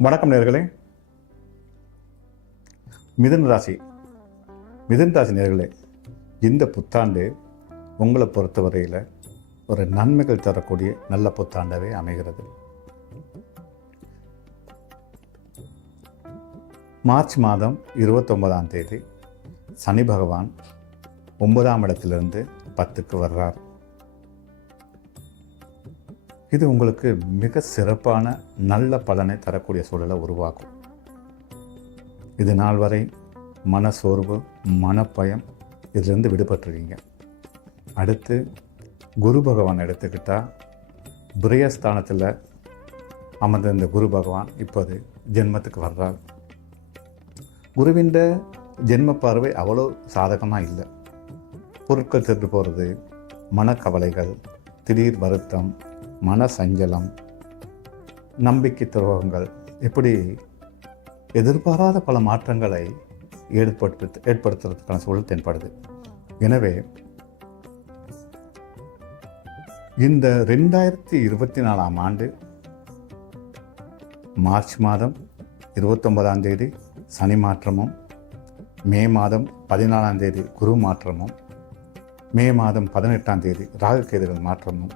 வணக்கம் நேயர்களே. மிதுன ராசி நேயர்களே, இந்த புத்தாண்டு உங்களை பொறுத்தவரையில் ஒரு நன்மைகள் தரக்கூடிய நல்ல புத்தாண்டாகவே அமைகிறது. மார்ச் மாதம் 29ஆம் தேதி சனி பகவான் 9ஆம் இடத்திலிருந்து 10க்கு வர்றார். இது உங்களுக்கு மிக சிறப்பான நல்ல பலனை தரக்கூடிய சூழலை உருவாக்கும். இது நாள் வரை மனசோர்வு, மனப்பயம் இதிலிருந்து விடுபட்டுருவீங்க. அடுத்து குரு பகவான் எடுத்துக்கிட்டால் விரயஸ்தானத்தில் அமர்ந்த இந்த குரு பகவான் இப்போது ஜென்மத்துக்கு வர்றார். குருவின் ஜென்ம பார்வை அவ்வளோ சாதகமாக இல்லை. பொருட்கள் திருட்டு போகிறது, மனக்கவலைகள், திடீர் வருத்தம், மன சஞ்சலம், நம்பிக்கை துரோகங்கள், இப்படி எதிர்பாராத பல மாற்றங்களை ஏற்படுத்துறதுக்கான சூழல் தென்படுது. எனவே இந்த 2024ஆம் ஆண்டு மார்ச் மாதம் 29ஆம் தேதி சனி மாற்றமும், மே மாதம் 14ஆம் தேதி குரு மாற்றமும், மே மாதம் 18ஆம் தேதி ராகு கேதுகள் மாற்றமும்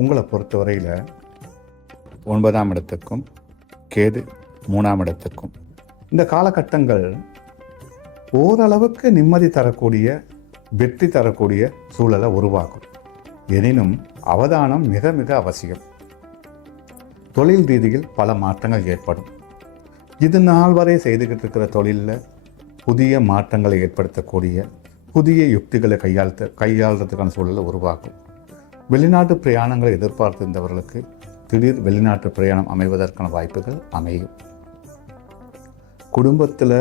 உங்களை பொறுத்தவரையில் 9ஆம் இடத்துக்கும் கேது 3ஆம் இடத்துக்கும் இந்த காலகட்டங்கள் ஓரளவுக்கு நிம்மதி தரக்கூடிய, வெற்றி தரக்கூடிய சூழலை உருவாக்கும். எனினும் அவதானம் மிக மிக அவசியம். தொழில் ரீதியில் பல மாற்றங்கள் ஏற்படும். இது நாள் வரை செய்துக்கிட்டு இருக்கிற தொழிலில் புதிய மாற்றங்களை ஏற்படுத்தக்கூடிய புதிய யுக்திகளை கையாளுறதுக்கான சூழலை உருவாக்கும். வெளிநாட்டு பிரயாணங்களை எதிர்பார்த்திருந்தவர்களுக்கு திடீர் வெளிநாட்டு பிரயாணம் அமைவதற்கான வாய்ப்புகள் அமையும். குடும்பத்தில்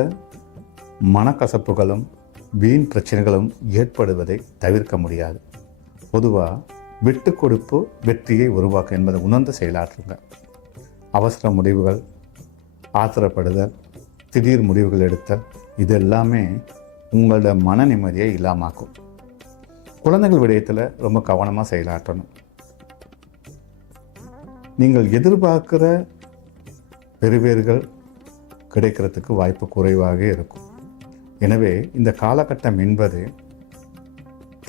மனக்கசப்புகளும் வீண் பிரச்சனைகளும் ஏற்படுவதை தவிர்க்க முடியாது. பொதுவாக விட்டு கொடுப்பு வெற்றியை உருவாக்கும் என்பதை உணர்ந்து செயலாற்றுங்க. அவசர முடிவுகள், ஆத்திரப்படுதல், திடீர் முடிவுகள் எடுத்தல், இது எல்லாமே உங்களோட மன நிம்மதியை இல்லாமாக்கும். குழந்தைகள் விடயத்தில் ரொம்ப கவனமாக செயலாற்றணும். நீங்கள் எதிர்பார்க்கிற பெறுபேறுகள் கிடைக்கிறதுக்கு வாய்ப்பு குறைவாக இருக்கும். எனவே இந்த காலகட்டம் என்பது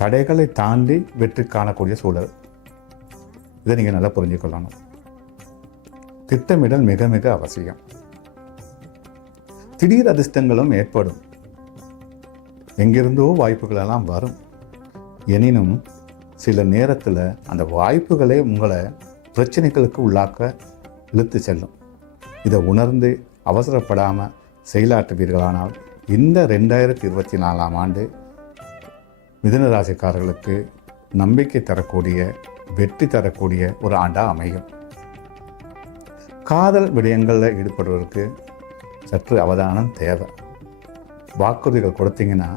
தடைகளை தாண்டி வெற்றி காணக்கூடிய சூழல். இதை நீங்கள் நல்லா புரிஞ்சுக்கொள்ளணும். திட்டமிடல் மிக மிக அவசியம். திடீர் அதிர்ஷ்டங்களும் ஏற்படும். எங்கிருந்தோ வாய்ப்புகள் எல்லாம் வரும். எனினும் சில நேரத்தில் அந்த வாய்ப்புகளே உங்களை பிரச்சனைகளுக்கு உள்ளாக்க இழுத்து செல்லும். இதை உணர்ந்து அவசரப்படாமல் செயலாற்றுவீர்களானால் இந்த 2024ஆம் ஆண்டு மிதுன ராசிக்காரர்களுக்கு நம்பிக்கை தரக்கூடிய, வெற்றி தரக்கூடிய ஒரு ஆண்டாக அமையும். காதல் விடயங்களில் ஈடுபடுவதற்கு சற்று அவதானம் தேவை. வாக்குறுதிகள் கொடுத்தீங்கன்னா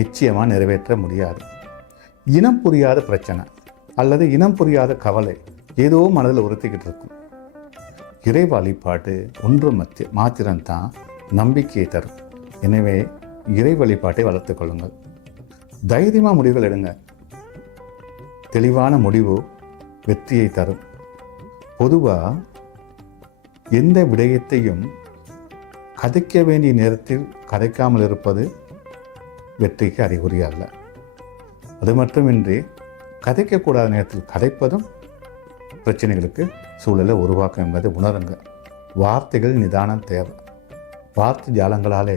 நிச்சயமாக நிறைவேற்ற முடியாது. இனம் புரியாத பிரச்சனை அல்லது இனம் புரியாத கவலை ஏதோ மனதில் உறுத்திக்கிட்டு இருக்கும். இறை வழிபாட்டு ஒன்று மாத்திரம்தான் நம்பிக்கையை தரும். எனவே இறை வழிபாட்டை வளர்த்து கொள்ளுங்கள். தைரியமாக முடிவுகள் எடுங்க. தெளிவான முடிவு வெற்றியை தரும். பொதுவாக எந்த விடயத்தையும் கதைக்க வேண்டிய நேரத்தில் கதைக்காமல் இருப்பது வெற்றிக்கு அறிகுறி அல்ல. அது மட்டுமின்றி கதைக்கக்கூடாத நேரத்தில் கதைப்பதும் பிரச்சனைகளுக்கு சூழலை உருவாக்கும் என்பதை உணருங்க. வார்த்தைகள் நிதானம் தேவை. வார்த்தை ஜாலங்களாலே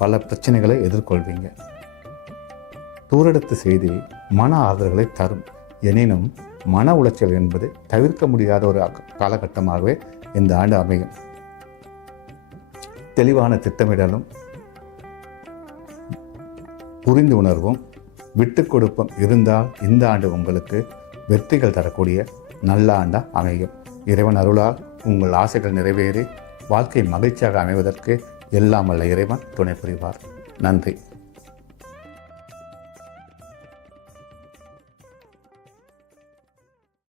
பல பிரச்சனைகளை எதிர்கொள்வீங்க. தூரெடுத்த செய்தி மன ஆறுதல்களை தரும். எனினும் மன உளைச்சல் என்பது தவிர்க்க முடியாத ஒரு காலகட்டமாகவே இந்த ஆண்டு அமையும். தெளிவான திட்டமிடலும், புரிந்து உணர்வும், விட்டு கொடுப்பும் இருந்தால் இந்த ஆண்டு உங்களுக்கு வெற்றிகள் தரக்கூடிய நல்ல ஆண்டாக அமையும். இறைவன் அருளால் உங்கள் ஆசைகள் நிறைவேறி வாழ்க்கை மகிழ்ச்சியாக அமைவதற்கு எல்லாம் வல்ல இறைவன் துணை புரிவார். நன்றி.